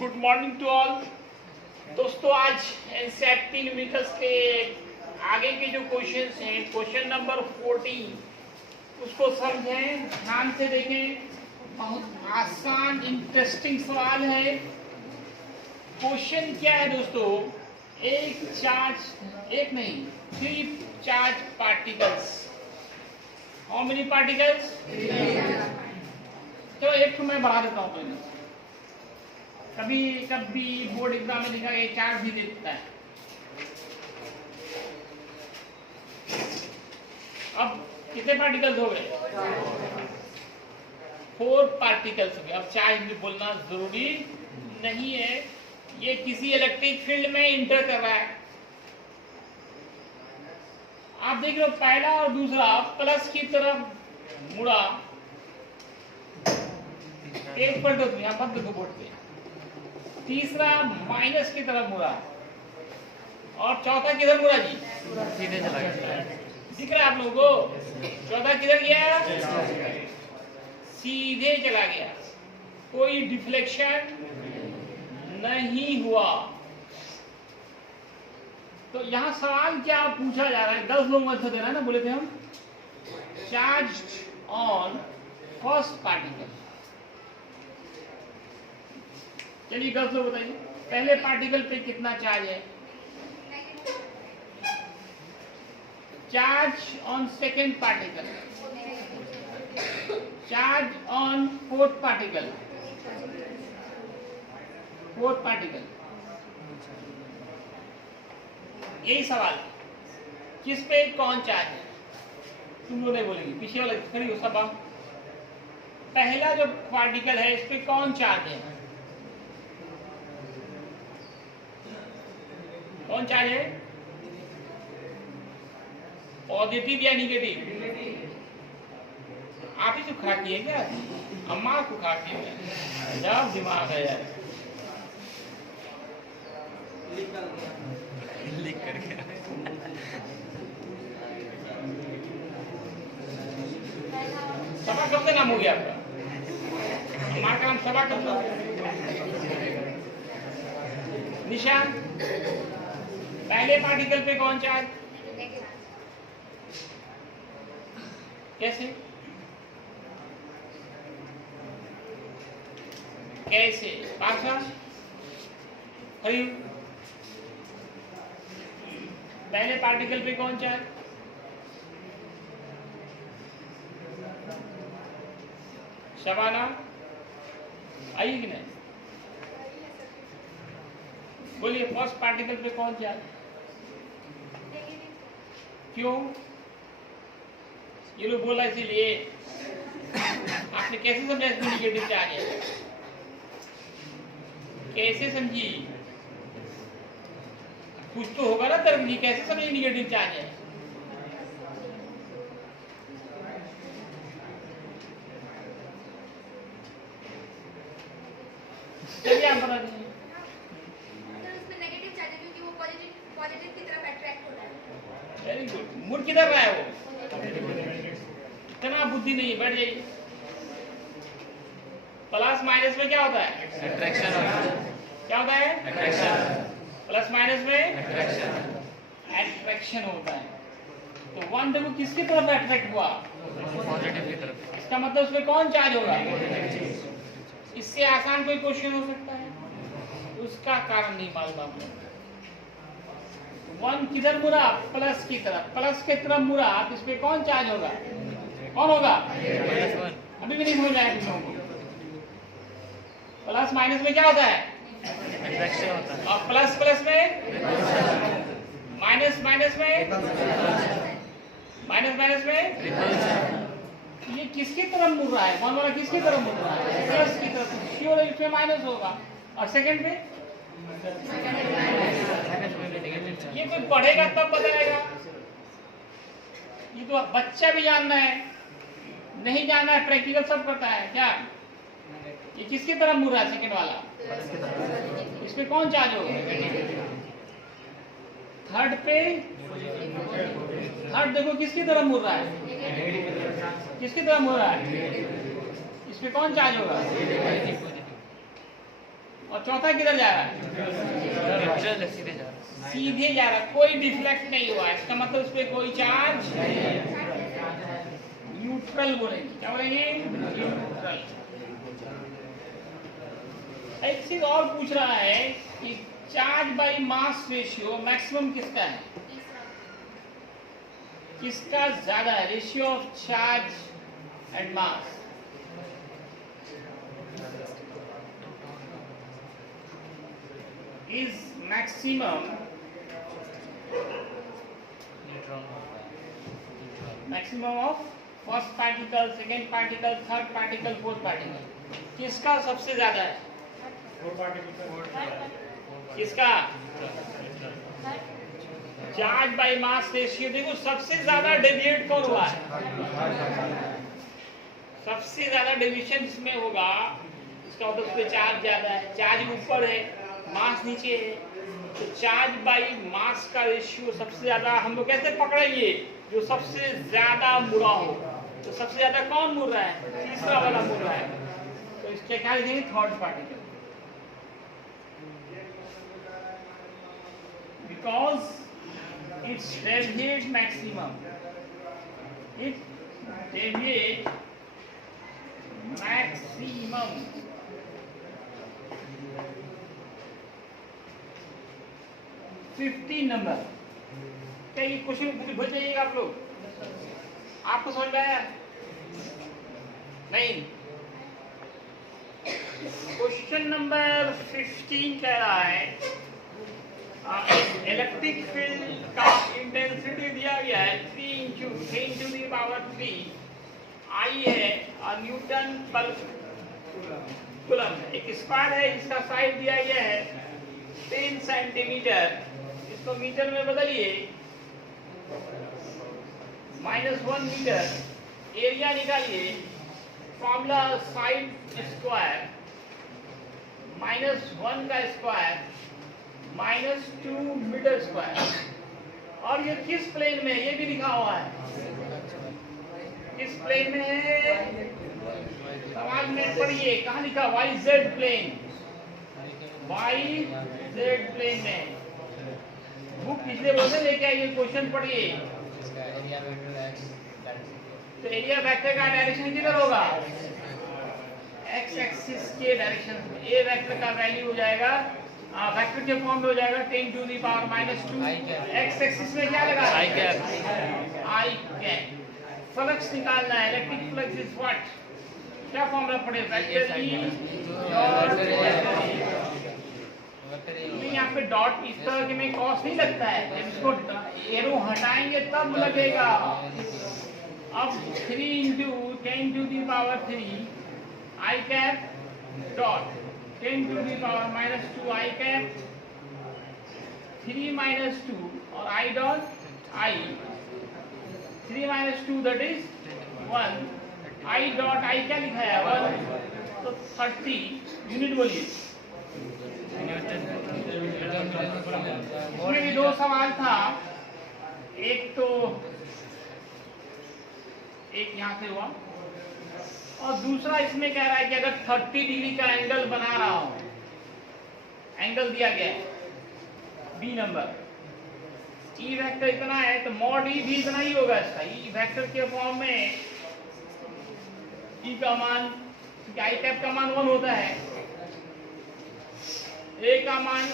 Good morning to all. दोस्तों आज NCERT numericals के आगे के जो क्वेश्चंस हैं, क्वेश्चन नंबर 14 उसको समझें, ध्यान से देखें। बहुत आसान इंटरेस्टिंग सवाल है। क्वेश्चन क्या है दोस्तों, एक चार्ज, एक नहीं 3 charge particles. How many particles? तो एक तो मैं बढ़ा देता हूँ पहले। कभी कभी बोर्ड एग्जाम में लिखा ये चार्ज भी देता है। अब कितने पार्टिकल्स हो गए? 4 पार्टिकल्स हो गए। अब चार्ज भी बोलना जरूरी नहीं है, ये किसी इलेक्ट्रिक फील्ड में इंटर कर रहा है। आप देख रहे हो पहला और दूसरा प्लस की तरफ मुड़ा, एक पर दो यहाँ मत देखो बोर्ड पे। तीसरा माइनस की तरफ मुड़ा और चौथा किधर मुड़ा जी? सीधे चला गया। दिख रहा है आप लोगों को? चौथा किधर गया? सीधे चला गया, कोई डिफ्लेक्शन नहीं हुआ। तो यहां सवाल क्या पूछा जा रहा है? 10 लोग आंसर देना है ना, बोले थे हम। Charge on first particle. चलिए 10 लोग बताइए, पहले पार्टिकल पे कितना चार्ज है? Charge on second particle, charge on fourth particle, fourth particle. यही सवाल, किस पे कौन चार्ज है? तुम लोग नहीं बोलेंगे, पीछे वाला खड़ी हो सब। पहला जो पार्टिकल है इस पे कौन चार्ज है? कौन चार्ज है? पॉजिटिव या निगेटिव? आप ही तो खाती है क्या? अम्मा को खाती है, जब दिमाग है यार। लिख करके सबा कब से नाम हो गया आपका? अम्मा का नाम सबा कब से? निशान, पहले पार्टिकल पे कौन चार्ज? कैसे कैसे? पासा हरी, पहले पार्टिकल पे कौन चार्ज? शबाना आई कि नहीं? बोलिए, फर्स्ट पार्टिकल पे कौन चार्ज? क्यों? ये लोग बोला इसीलिए। आपने कैसे समझा इसमें निगेटिव चार्ज है? कैसे समझी? कुछ तो होगा ना तर्क जी, कैसे समझी निगेटिव चार्ज है? चलिए आप बता दीजिए। Very good. मुड़ किधर रहा है वो? इतना बुद्धि नहीं है, बैठ जाइए। प्लस माइनस में क्या होता है? अट्रैक्शन होता है। क्या होता है? अट्रैक्शन। प्लस माइनस में अट्रैक्शन होता है। तो 1 देखो किसकी तरफ अट्रैक्ट हुआ? पॉजिटिव की तरफ। इसका मतलब उसमें कौन चार्ज होगा? इससे आसान कोई क्वेश्चन हो सकता है? उसका कारण नहीं मालूम आपको। 1 किधर मुड़ा? प्लस की तरफ, प्लस की तरफ मुड़ा, आप इस पे कौन चार्ज होगा? कौन होगा? अभी भी नहीं समझ आया तुम लोगों को। प्लस माइनस में क्या होता है? अट्रैक्शन होता है। और प्लस प्लस में, माइनस माइनस में, माइनस माइनस में। ये किसकी तरफ मुड़ रहा है? 1 वाला किसकी तरफ मुड़ रहा है? प्लस की तरफ। श्योर है इसमें माइनस होगा। और सेकंड पे ये कोई पढ़ेगा तब बताएगा। ये तो बच्चा भी जानना है, नहीं जानना है, प्रैक्टिकल सब करता है क्या? ये किसकी तरफ मुड़ रहा है? सेकंड वाला। इस पे कौन चार्ज होगा? थर्ड पे, थर्ड देखो किसकी तरफ मुड़ रहा है? किसकी तरफ मुड़ रहा है? इस पे कौन चार्ज होगा? और चौथा किधर जा रहा है? सीधे जा रहा है, कोई डिफ्लेक्ट नहीं हुआ, इसका मतलब उस पर कोई चार्ज न्यूट्रल बोलेंगे। क्या बोलेंगे? न्यूट्रल। एक चीज और पूछ रहा है कि charge by mass ratio maximum किसका है? किसका ज्यादा है? Ratio of charge and mass. Is maximum of first particle, second particle, third particle, fourth particle. किसका सबसे ज्यादा है? किसका? Charge by mass ratio. देखो सबसे ज्यादा डेविएट कौन हुआ है? सबसे ज्यादा डेविएशन इसमें होगा, इसका मतलब उसमें चार्ज ज्यादा है, चार्ज ऊपर है, मास नीचे है, तो चार्ज बाय मास का रेशियो सबसे ज्यादा हम लोग कैसे पकड़ेंगे? जो सबसे ज्यादा मुड़ा हो। तो सबसे ज्यादा कौन मुड़ रहा है? तीसरा वाला मुड़ रहा है, तो इसके क्या लिखेंगे? Third particle. Because it's deviate maximum. It deviate maximum. $15 number. क्या ये क्वेश्चन भूल जाइएगा आप लोग? आपको समझ में आया? नहीं। क्वेश्चन नंबर 15 कह रहा है इलेक्ट्रिक फील्ड का इंटेंसिटी दिया गया है 3 × 10⁻³ आई है और न्यूटन पर कूलम। एक स्क्वायर है, इसका साइज दिया गया है 10 सेंटीमीटर। इसको मीटर में बदलिए, -1 मीटर। एरिया निकालिए, फॉर्मूला साइड स्क्वायर -1 का स्क्वायर -2 मीटर स्क्वायर। और ये किस प्लेन में है ये भी लिखा हुआ है। किस प्लेन में है? सवाल में पढ़िए, कहाँ लिखा? YZ plane. YZ प्लेन में। बुक पिछले बोलते लेके आइए, क्वेश्चन पढ़िए। तो एरिया वेक्टर का डायरेक्शन किधर होगा? एक्स एक्सिस के डायरेक्शन में। ए वेक्टर का वैल्यू हो जाएगा, वेक्टर के फॉर्म में हो जाएगा 10⁻²। एक्स एक्सिस में क्या लगा? आई कैप। फ्लक्स निकालना है, इलेक्ट्रिक फ्लक्स इज व्हाट? क्या फॉर्मूला पढ़े? वेक्टर ई डॉट नहीं, यहाँ पे डॉट इस तरह के में कॉस नहीं लगता है, जब इसको एरो हटाएंगे तब लगेगा। अब 3 × 10⁻³ आई कैप डॉट 10⁻² आई कैप 3 - 2 और I dot I 3 - 2 that is 1। I dot I क्या लिखा है? 1। तो 30 यूनिट बोलिए। इसमें भी 2 सवाल था, एक यहाँ से हुआ और दूसरा इसमें कह रहा है कि अगर 30 डिग्री का एंगल बना रहा हूं, एंगल दिया गया है बी नंबर, ई वेक्टर इतना है तो मॉड ई भी इतना ही होगा इसका। ई वेक्टर के फॉर्म में ई का मान, क्योंकि आई कैप का मान 1 होता है, ए का मान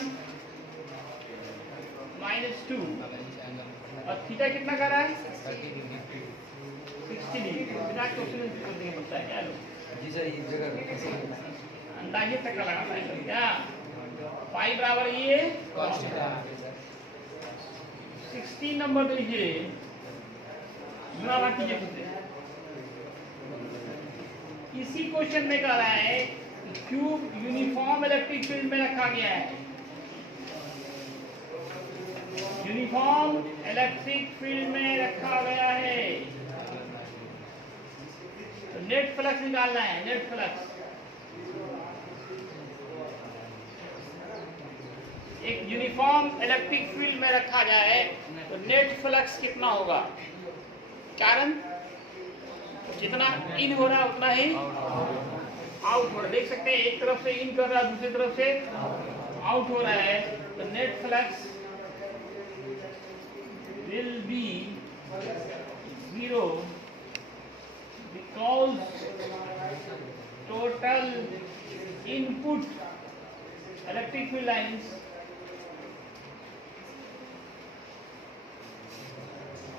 -2 और थीटा कितना कर रहा है? 60 डिग्री। बिना क्वेश्चन करने के बनता है क्या लोग? जी सर, इस जगह अंदाजे तक का लगाना है क्या? पाई बराबर ये 16 नंबर तो लीजिए, गुणाकार कीजिए खुद से। इसी क्वेश्चन में कह रहा है क्यूब यूनिफॉर्म इलेक्ट्रिक फील्ड में रखा गया है। यूनिफॉर्म इलेक्ट्रिक फील्ड में रखा गया है, तो नेट फ्लक्स निकालना है। नेट फ्लक्स एक यूनिफॉर्म इलेक्ट्रिक फील्ड में रखा जाए तो नेट फ्लक्स कितना होगा? कारण जितना इन हो रहा है उतना ही आउट हो रहा है, देख सकते हैं एक तरफ से इन कर रहा है, दूसरी तरफ से आउट हो रहा है। तो net flux will be 0 because total input electric field lines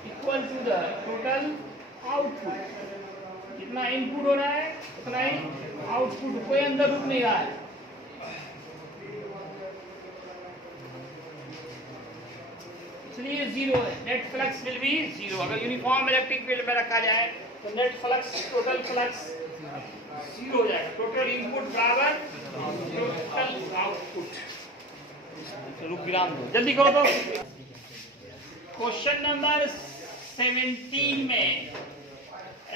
equal to the total output। जितना इनपुट हो रहा है उतना ही आउटपुट, कोई अंदर रुक नहीं रहा है। इसलिए 0 है, नेट फ्लक्स विल बी 0। अगर यूनिफॉर्म इलेक्ट्रिक फील्ड में रखा जाए तो नेट फ्लक्स, टोटल फ्लक्स 0 हो जाएगा। टोटल इनपुट बराबर टोटल आउटपुट। रुक विराम दो, जल्दी करो तो। क्वेश्चन नंबर 17 में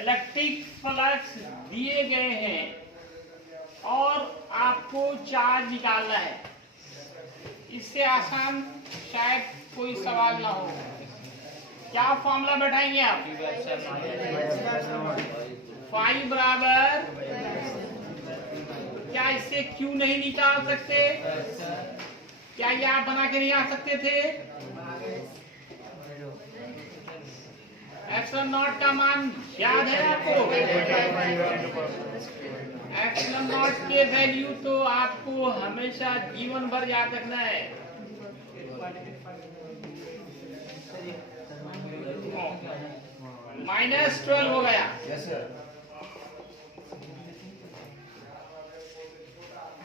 इलेक्ट्रिक फ्लक्स दिए गए हैं और आपको चार्ज निकालना है। इससे आसान शायद कोई सवाल ना हो। क्या फॉर्मूला बैठाएंगे आप? फाई बराबर, क्या इससे क्यू नहीं निकाल सकते? क्या ये आप बना के नहीं आ सकते थे? एप्सिलॉन नॉट का मान याद है आपको? एप्सिलॉन नॉट के वैल्यू तो आपको हमेशा जीवन भर याद रखना है। -12 हो गया।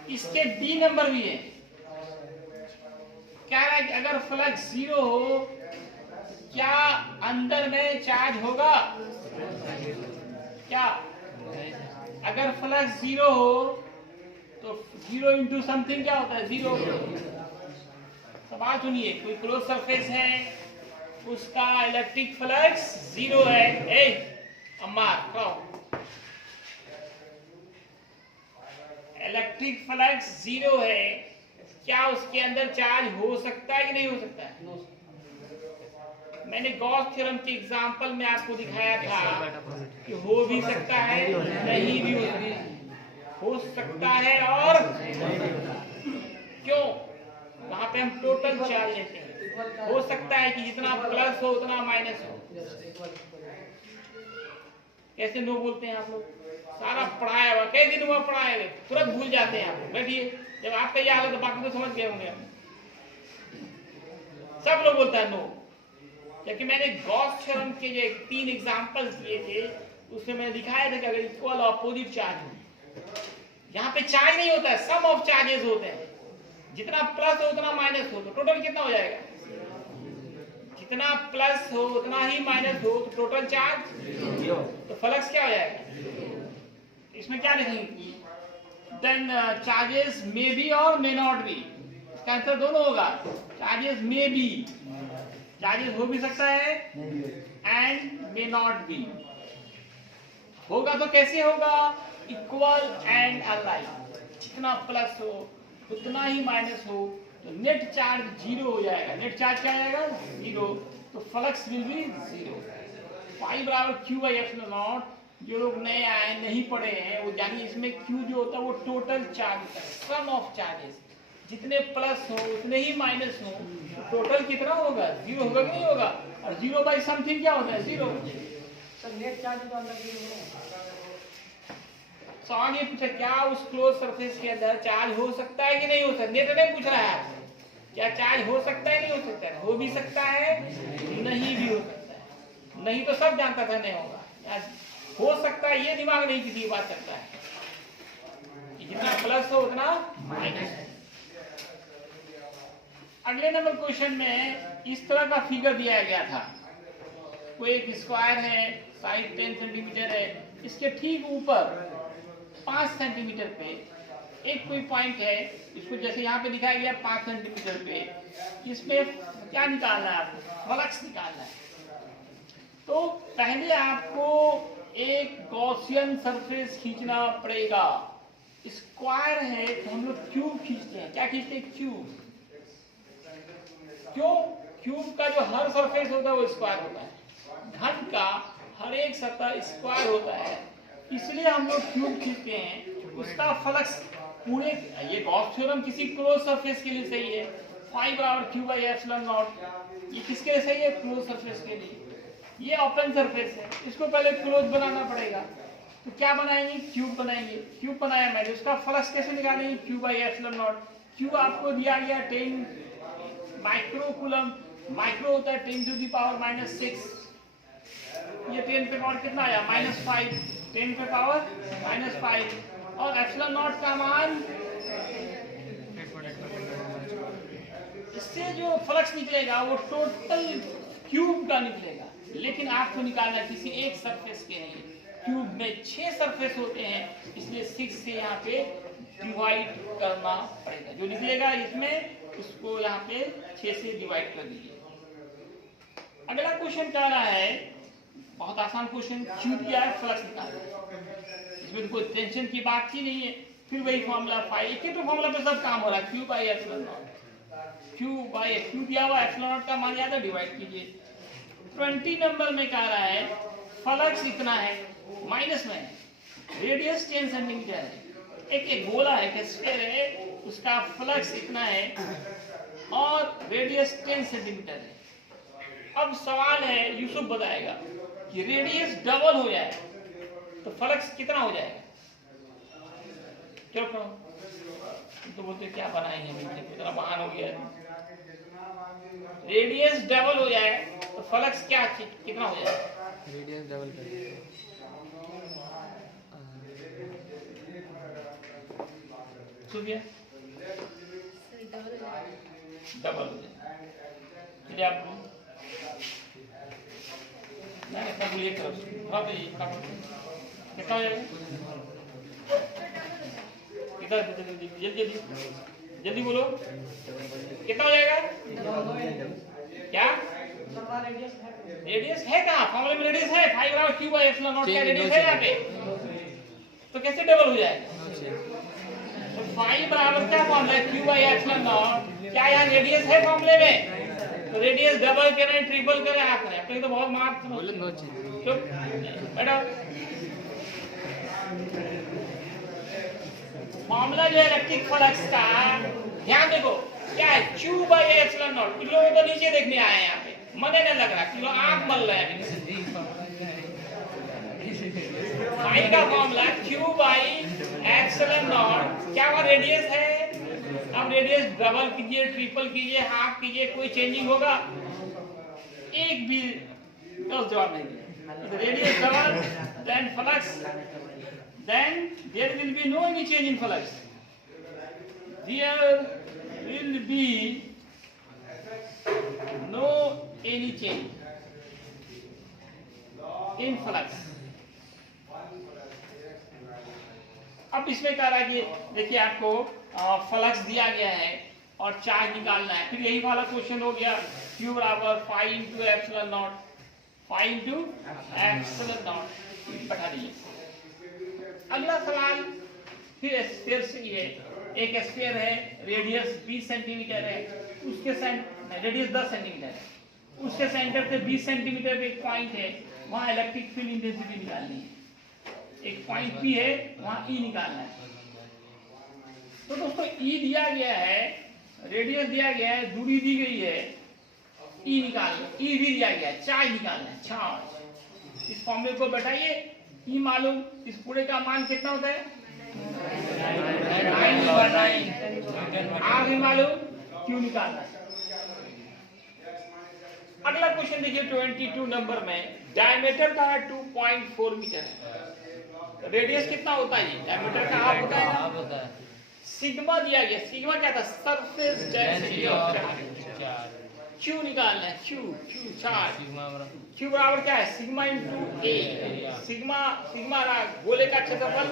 इसके डी नंबर भी है। क्या है कि अगर फ्लक्स 0 हो, क्या अंदर में चार्ज होगा? क्या अगर फ्लक्स 0 हो तो 0 इंटू समथिंग क्या होता है? 0। तो बात सुनिए, कोई क्लोज सरफेस है, उसका इलेक्ट्रिक फ्लक्स 0 है। इलेक्ट्रिक फ्लक्स 0 है, क्या उसके अंदर चार्ज हो सकता है कि नहीं हो सकता है? मैंने गॉस थ्योरम के एग्जांपल में आपको दिखाया था कि हो भी सकता है, नहीं भी हो सकता है। हो सकता है और क्यों? वहां पे हम टोटल चार्ज लेते हैं। हो सकता है कि जितना प्लस हो उतना माइनस हो। कैसे नो बोलते हैं आप लोग? सारा पढ़ाया हुआ, कई दिन हुआ पढ़ाए हुए, तुरंत भूल जाते हैं आप। बैठिए, जब आपका यह हालत तो बाकी तो समझ गए होंगे। सब लोग बोलता है नो, लेकिन मैंने गॉस थ्योरम के जो 3 एग्जांपल्स दिए थे उसमें मैंने दिखाया था कि अगर इक्वल अपोजिट चार्ज हो, यहाँ पे चार्ज नहीं होता है, सम ऑफ चार्जेस होते हैं। जितना प्लस हो उतना माइनस हो, तो टोटल कितना हो जाएगा? जितना प्लस हो उतना ही माइनस हो, तो टोटल चार्ज। तो फ्लक्स क्या हो जाएगा? इसमें क्या लिखेंगे? देन चार्जेस मे बी और मे नॉट बी। इसका आंसर दोनों होगा। चार्जेस मे बी, चार्जेस हो भी सकता है, एंड मे नॉट बी। होगा तो कैसे होगा? Equal and alike. जितना प्लस हो उतना ही माइनस हो, तो नेट चार्ज 0 हो जाएगा। नेट चार्ज क्या आएगा? 0। तो फ्लक्स विल बी 0। फाई बराबर क्यू बाई एप्सिलॉन नॉट। जो लोग नए आए, नहीं पढ़े हैं, वो जानिए इसमें क्यू जो होता है वो टोटल चार्ज होता है, सम ऑफ चार्जेस। जितने प्लस हो उतने ही माइनस हो, तो टोटल कितना होगा? 0 होगा कि नहीं होगा? और 0 बाई समथिंग क्या होता है? 0। तो नेट चार्ज तो अंदर 0 होगा। सवाल ये पूछा, क्या उस क्लोज सरफेस के अंदर चार्ज हो सकता है कि नहीं हो सकता? नेट नहीं पूछ रहा है क्या चार्ज हो सकता है नहीं हो सकता है? हो भी सकता है, नहीं भी हो सकता है। नहीं तो सब जानता था नहीं होगा। हो सकता है ये दिमाग नहीं किसी बात करता है कि जितना प्लस हो उतना माइनस। अगले नंबर क्वेश्चन में इस तरह का फिगर दिया गया था। कोई एक स्क्वायर है, साइड 10 सेंटीमीटर है, इसके ठीक ऊपर 5 सेंटीमीटर पे एक कोई पॉइंट है, इसको जैसे यहाँ पे दिखाया गया 5 सेंटीमीटर पे। इसमें क्या निकालना है आपको? फ्लक्स निकालना है। तो पहले आपको एक गॉसियन सरफेस खींचना पड़ेगा। स्क्वायर है तो हम लोग क्यूब खींचते हैं। क्या खींचते हैं? क्यूब। क्यों? क्यूब का जो हर सरफेस होता है वो स्क्वायर होता है। घन का हर एक सतह स्क्वायर होता है, इसलिए हम लोग क्यूब खींचते हैं। उसका फ्लक्स पूरे, ये गॉस थ्योरम किसी क्लोज सरफेस के लिए सही है, फाई बराबर क्यू बाई एप्सिलॉन नॉट, ये किसके लिए सही है, क्लोज सरफेस के लिए। ये ओपन सरफेस है, इसको पहले क्लोज बनाना पड़ेगा, तो क्या बनाएंगे, क्यूब बनाएंगे। क्यूब बनाया मैंने, उसका फ्लक्स कैसे निकालेंगे, Q by epsilon not. Q आपको दिया गया 10 माइक्रोकूलम, माइक्रो होता है 10 टू द पावर -6, ये 10 पे पावर कितना आया, -5, 10 पे पावर -5, और एप्सिलॉन नॉट का मान, इससे जो फ्लक्स निकलेगा वो टोटल क्यूब का निकलेगा, लेकिन आपको निकालना किसी एक सरफेस के नहीं, क्यूब में 6 सरफेस होते हैं, इसलिए 6 से यहाँ पे डिवाइड करना पड़ेगा, जो निकलेगा इसमें उसको यहाँ पे 6 से डिवाइड कर दीजिए। अगला क्वेश्चन कह रहा है, बहुत आसान क्वेश्चन, क्यू दिया है, फ्लक्स निकालना है, इसमें तो कोई टेंशन की बात ही नहीं है, फिर वही फॉर्मूला फाई, एक ही तो फॉर्मूला पे सब काम हो रहा है, Q by epsilon not, Q दिया हुआ एप्सिलॉन नॉट का मान याद है, डिवाइड कीजिए। 20 नंबर में कह रहा है फ्लक्स इतना है, माइनस में रेडियस 10 सेंटीमीटर है, एक गोला है, एक स्फीयर है, उसका फ्लक्स इतना है और रेडियस 10 सेंटीमीटर है। अब सवाल है, यूसुफ बताएगा कि रेडियस डबल हो जाए तो फ्लक्स कितना हो जाएगा, क्यों करो तो बोलते क्या बनाएंगे, कितना महान हो गया, रेडियस डबल हो जाए तो फ्लक्स क्या कितना हो जाएगा, रेडियस डबल कर डबल हो जाए, चलिए आप कितना बोलिए, कितना हो जाएगा, कितना, जल्दी जल्दी बोलो, कितना हो जाएगा, क्या रेडियस है, कहाँ फॉर्मूले में रेडियस है, 5 बराबर क्यू बाई एप्सिलॉन नॉट, क्या रेडियस है यहाँ पे, तो कैसे डबल हो जाएगा, तो 5 बराबर क्या फॉर्मूला है, क्यू बाई एप्सिलॉन नॉट, क्या यहाँ रेडियस है फॉर्मूले में, तो रेडियस डबल करें ट्रिपल करें आप करें, अपने तो बहुत मार्क्स चुप बैठो। फॉर्मूला जो है इलेक्ट्रिक फ्लक्स का, ध्यान देखो क्या है, Q by epsilon not, kilo तो नीचे देखने आए हैं यहाँ पे, मने नहीं लग रहा, किलो आंख मल रहा है, फाई का formula q by epsilon naught, क्या वह रेडियस है, अब रेडियस डबल कीजिए ट्रिपल कीजिए हाफ कीजिए, कोई चेंजिंग होगा, एक भी जवाब नहीं दिया, radius double then flux, then there will be no any change in flux, there will be no any change in flux। अब इसमें कह रहा है कि देखिए आपको फ्लक्स दिया गया है और चार्ज निकालना है, फिर यही वाला क्वेश्चन हो गया, क्यू बराबर 5 into epsilon not, 5 into epsilon not बैठा दीजिए। अगला सवाल फिर स्फीयर से ही है, एक स्फीयर है, रेडियस 20 सेंटीमीटर है, उसके रेडियस 10 सेंटीमीटर है, उसके सेंटर से 20 सेंटीमीटर पे एक पॉइंट है, वहां इलेक्ट्रिक फील्ड इंटेंसिटी निकालनी है, एक पॉइंट पी है, वहां ई निकालना है। तो दोस्तों ई दिया गया है, रेडियस दिया गया है, दूरी दी गई है, ई निकालना, ई भी दिया गया है, चार्ज निकालना है, चार्ज। इस फॉर्मूले को बैठाइए, ई मालूम, इस पूरे का मान कितना होता है 9/9, आर भी मालूम, क्यू निकालना है। अगला क्वेश्चन देखिए 22 नंबर में, डायमीटर का 2.4 मीटर है, रेडियस कितना होता है, डायमीटर का हाफ होता है ना, सिग्मा दिया गया, सिग्मा क्या था, surface density of charge, Q निकालना है, क्यू चार्ज, क्यू बराबर क्या है, सिग्मा इंटू ए, सिग्मा रहा गोले का क्षेत्रफल,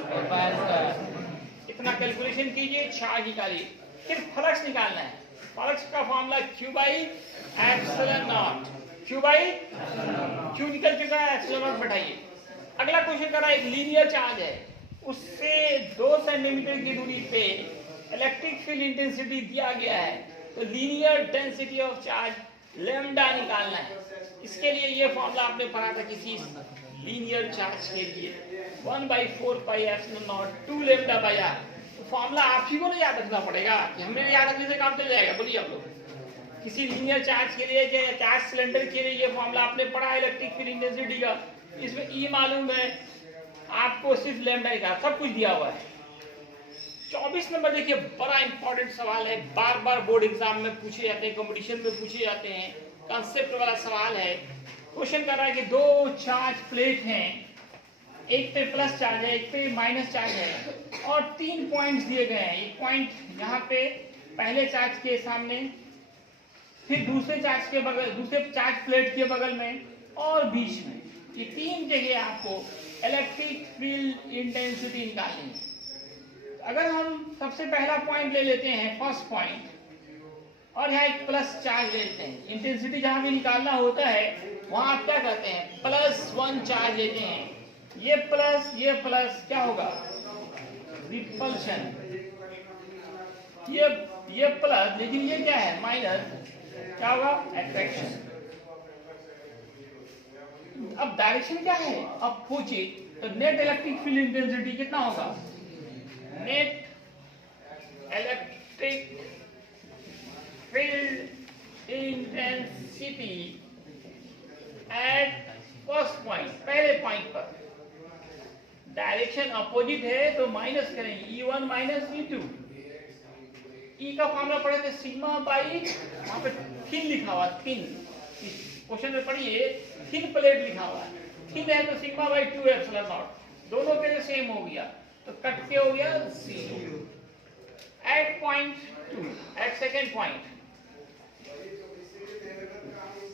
इतना कैलकुलेशन कीजिए, चार्ज निकालिए, फिर फ्लक्स निकालना है, फ्लक्स का formula q by epsilon not, Q निकल चुका है, एप्सिलॉन नॉट बैठाइए। अगला क्वेश्चन कर रहा है, एक लीनियर चार्ज है, उससे 2 सेंटीमीटर की दूरी पे इलेक्ट्रिक फील्ड इंटेंसिटी दिया गया है, तो linear density of charge lambda निकालना है। इसके लिए ये फॉर्मूला आपने पढ़ा था किसी लीनियर चार्ज के लिए, 1/4 pi epsilon naught 2 lambda by r. तो फॉर्मूला आप ही को ना याद रखना पड़ेगा कि हमने याद रखने से काम चल जाएगा। बोलिए आप लोग, किसी लीनियर चार्ज के लिए या चार्ज सिलेंडर के लिए ये फॉर्मूला आपने पढ़ा है इलेक्ट्रिक फील्ड इंटेंसिटी का, इसमें ई मालूम है आपको, सिर्फ लैम्डा का सब कुछ दिया हुआ है। 24 नंबर देखिए, बड़ा इंपॉर्टेंट सवाल है, बार बार बोर्ड एग्जाम में पूछे जाते हैं, कंपटीशन में पूछे जाते हैं, कॉन्सेप्ट वाला सवाल है। क्वेश्चन कर रहा है कि दो चार्ज प्लेट हैं, एक पे प्लस चार्ज है, एक पे माइनस चार्ज है, और 3 पॉइंट्स दिए गए हैं। एक पॉइंट यहाँ पे पहले चार्ज के सामने, फिर दूसरे चार्ज के बगल, दूसरे चार्ज प्लेट के बगल में, और बीच में। ये 3 जगह आपको इलेक्ट्रिक फील्ड इंटेंसिटी निकालनी है। अगर हम सबसे पहला पॉइंट ले लेते हैं, फर्स्ट पॉइंट, और यहाँ एक प्लस चार्ज लेते हैं, इंटेंसिटी जहां भी निकालना होता है वहां आप क्या करते हैं, +1 चार्ज लेते हैं। ये प्लस क्या होगा, रिपल्शन। ये प्लस, लेकिन ये क्या है, माइनस, क्या होगा, अट्रैक्शन। अब डायरेक्शन क्या है, अपोजिट, तो नेट इलेक्ट्रिक फील्ड इंटेंसिटी कितना होगा, net electric field intensity at first point, पहले पॉइंट पर। डायरेक्शन अपोजिट है तो माइनस करेंगे, E1 माइनस E2। E का फॉर्मूला पढ़े थे सिग्मा बाई, वहां पे थिन लिखा हुआ, थिन, क्वेश्चन में पढ़िए, थिन प्लेट लिखा हुआ है, थिन है तो सिग्मा बाई 2 एप्सिलॉन नॉट, दोनों के लिए सेम हो गया, तो कट के हो गया 0। Eight point 2, eight second point,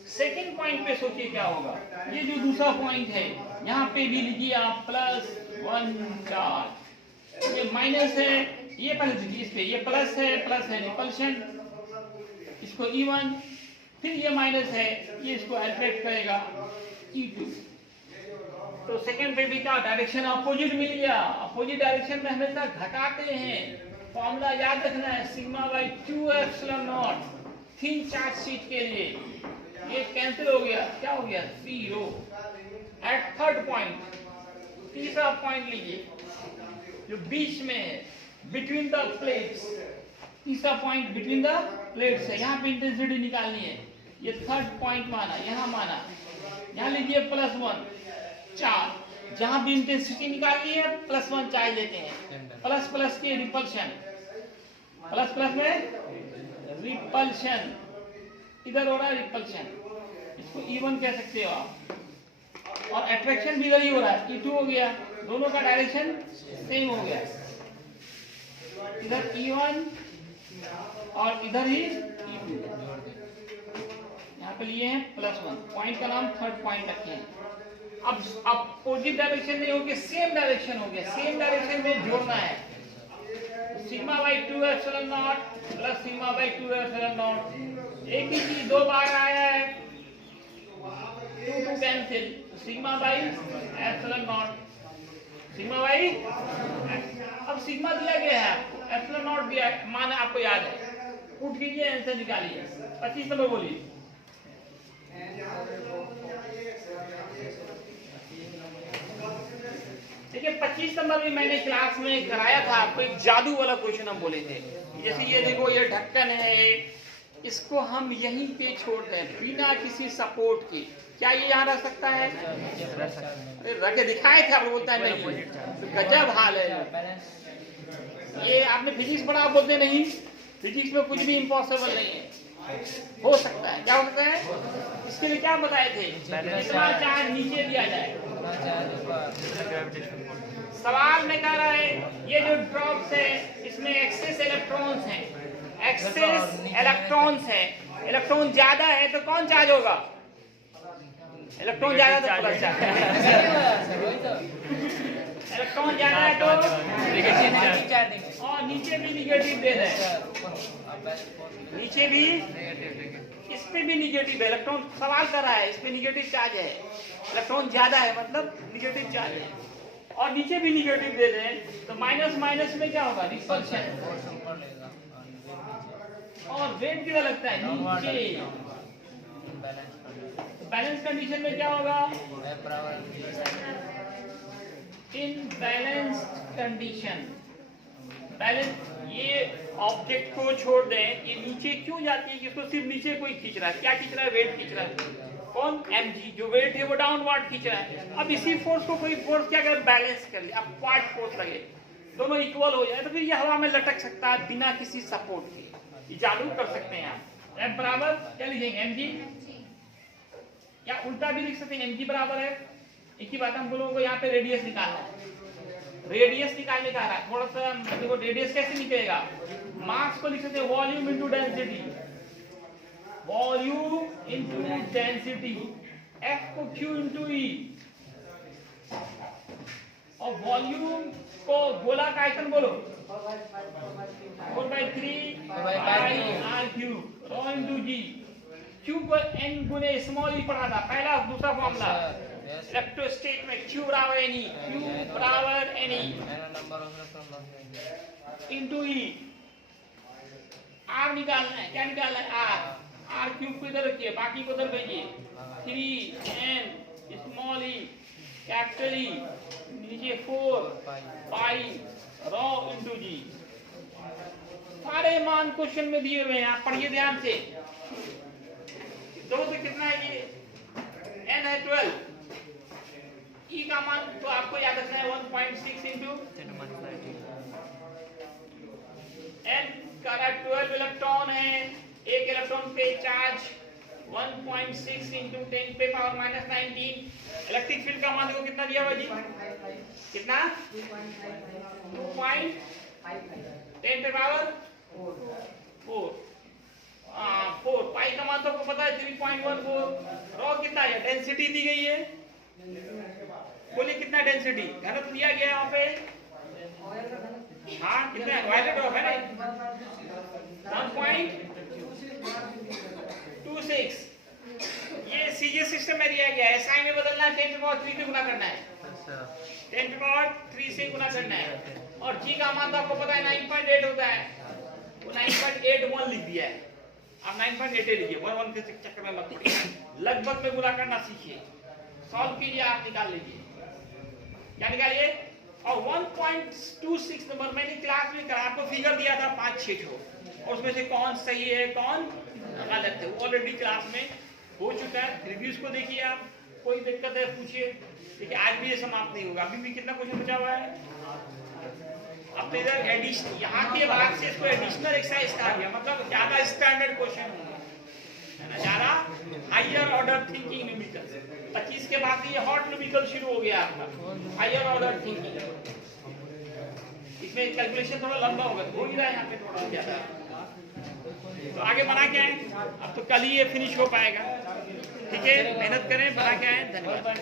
second point पे सोचिए क्या होगा। ये जो दूसरा पॉइंट है, यहाँ पे भी लीजिए आप +1 चार्ज, ये माइनस है, ये पहले दीजिए, इस पे ये प्लस है रिपल्शन, इसको E1, फिर ये माइनस है, ये इसको अट्रैक्ट करेगा E2। तो सेकंड पे भी क्या, डायरेक्शन अपोजिट मिल गया। अपोजिट डायरेक्शन में हमेशा घटाते हैं, फॉर्मूला याद रखना है, sigma by 2 epsilon not, thin charge sheet के लिए। ये कैंसिल हो गया, क्या हो गया, 0। एट थर्ड पॉइंट, तीसरा पॉइंट लीजिए जो बीच में है, बिटवीन द प्लेट्स, तीसरा पॉइंट बिटवीन द प्लेट्स है, यहाँ पे इंटेंसिटी निकालनी है। ये थर्ड पॉइंट माना, यहाँ लीजिए +1 चार्ज, जहां भी इंटेंसिटी निकालनी है +1 चार्ज लेते हैं। प्लस प्लस के रिपल्शन, प्लस प्लस में रिपल्शन, इधर हो रहा है रिपल्शन, इसको E1 कह सकते हो आप, और अट्रैक्शन भी इधर ही हो रहा है, E2 हो गया, दोनों का डायरेक्शन सेम हो गया, इधर E1 और इधर ही E2। यहाँ पे लिए हैं +1, पॉइंट का नाम थर्ड पॉइंट रखे हैं। अब अपोजिट डायरेक्शन नहीं होगी, सेम डायरेक्शन हो गया, सेम डायरेक्शन में जोड़ना है। Sigma by 2 epsilon not plus sigma by 2 epsilon not, एक ही चीज 2 बार आया है, 2 cancel, sigma by epsilon not, sigma by, अब सिग्मा दिया गया है, एप्सिलॉन नॉट दिया है, मान आपको याद है, पुट कीजिए, आंसर निकालिए। 25 नंबर बोलिए। देखिए 25 नंबर भी मैंने क्लास में कराया था आपको, एक जादू वाला क्वेश्चन हम बोले थे। जैसे ये देखो, ये ढक्कन है, इसको हम यहीं पे छोड़ दें बिना किसी सपोर्ट के, क्या ये यहाँ रह सकता है? अरे रख के दिखाए थे, आप बोलता है नहीं, तो गजब हाल है। ये आपने फिजिक्स पढ़ा, आप बोलते नहीं, फिजिक्स में कुछ भी इम्पॉसिबल नहीं है, हो सकता है। क्या हो सकता है? इसके लिए क्या बताए थे, कितना चार्ज नीचे दिया जाए। सवाल में कह रहा है ये जो ड्रॉप्स है इसमें एक्सेस इलेक्ट्रॉन्स हैं, एक्सेस इलेक्ट्रॉन्स है, इलेक्ट्रॉन ज्यादा है तो कौन चार्ज होगा? इलेक्ट्रॉन ज्यादा तो प्लस चार्ज, इलेक्ट्रॉन ज्यादा है तो नेगेटिव, और नीचे भी निगेटिव दे रहे हैं, नीचे भी, इस पे भी निगेटिव है। इलेक्ट्रॉन सवाल कर रहा है, इस पे निगेटिव चार्ज है, इलेक्ट्रॉन ज्यादा है मतलब निगेटिव चार्ज है, और नीचे भी निगेटिव दे रहे हैं, तो माइनस माइनस में क्या होगा? रिपल्शन। और वेट किधर लगता है? नीचे। बैलेंस कंडीशन में क्या होगा? इन बैलेंस्ड कंडीशन। बैलेंस, ये ऑब्जेक्ट को छोड़ दें, ये नीचे क्यों जाती है कि इसको सिर्फ नीचे कोई खींच रहा है। क्या खींच रहा है? वेट खींच रहा है। कौन? mg। जो वेट है वो डाउनवर्ड खींच रहा है। अब इसी फोर्स को कोई फोर्स क्या करे? बैलेंस कर ले। अब क्वाड फोर्स लगे, दोनों इक्वल हो जाए तो फिर ये हवा में लटक सकता है बिना किसी सपोर्ट के। ये चालू कर सकते हैं आप। F बराबर क्या लिखेंगे? mg, या उल्टा भी लिख सकते हैं, mg बराबर है। एक ही बात, हम लोगों को यहाँ पे रेडियस निकालना है। रेडियस निकालने का है, थोड़ा सा देखो रेडियस कैसे निकलेगा। मास को लिख सकते हैं volume into density, volume into density. F को Q इनटू E, और वॉल्यूम को गोला का आयतन बोलो 4/3 r³ ρ इनटू G। Q को n गुने स्मॉल e पढ़ा था, पहला दूसरा फॉर्मूला इलेक्ट्रोस्टैट में। Q बराबर ne, Q बराबर ne इनटू E। R निकालना है, क्या निकालना है? r³ को इधर रखिए, बाकी को उधर भेजिए। 3n small e capital E, नीचे 4 पाई ρ इनटू G। सारे मान क्वेश्चन में दिए हुए हैं, आप पढ़िए ध्यान से। दो तो कितना है? ये n है 12। E का मान तो आपको याद रखना है 1.6 इंटू n का 12 इलेक्ट्रॉन है। एक इलेक्ट्रॉन पे चार्ज 1.6 इंटू 10 पे पावर माइनस 19। इलेक्ट्रिक फील्ड का मान देखो कितना दिया हुआ जी? कितना? 2.10 पे पावर 4। 4 पाई का मान तो आपको पता है 3.14। रॉ कितना है? डेंसिटी दी गई है, बोलिए कितना डेंसिटी? घनत्व दिया गया है वहां पे। हाँ कितना है? वायलेट ड्रॉप है ना 1.26। ये सीजीएस सिस्टम में दिया गया है। एसआई में बदलना है, 10 पावर 3 से गुना करना है। 10 पावर 3 से गुना करना है। और जी का मान तो आपको पता है 9.8 होता है, वो 9.81 लिख दिया है। आप 9.8 लिखिए, 1 के चक्कर में मत पड़िए। लगभग में गुना करना सीखिए, सॉल्व कीजिए, आप निकाल लीजिए। क्या निकालिए? और 1.26 नंबर मैंने क्लास में करा, आपको फिगर दिया था 5-6 ठो, और उसमें से कौन सही है कौन गलत है ऑलरेडी क्लास में हो चुका है। रिव्यूज को देखिए आप, कोई दिक्कत है पूछिए। देखिए आज भी ये समाप्त नहीं होगा, अभी भी कितना क्वेश्चन बचा हुआ है। अब तो इधर एडिशन, यहाँ के बाद से इसको एडिशनल एक्सरसाइज कहा गया, मतलब ज्यादा स्टैंडर्ड क्वेश्चन होंगे, है ना, ज्यादा हायर ऑर्डर थिंकिंग न्यूमेरिकल। 25 के बाद ये हॉट न्यूमेरिकल शुरू हो गया आपका, हायर ऑर्डर थिंकिंग। इसमें कैलकुलेशन थोड़ा लंबा होगा, हो ही रहा है यहाँ पे थोड़ा ज्यादा। तो आगे बना क्या है, अब तो कल ही ये फिनिश हो पाएगा। ठीक है, मेहनत करें, बना क्या है। धन्यवाद।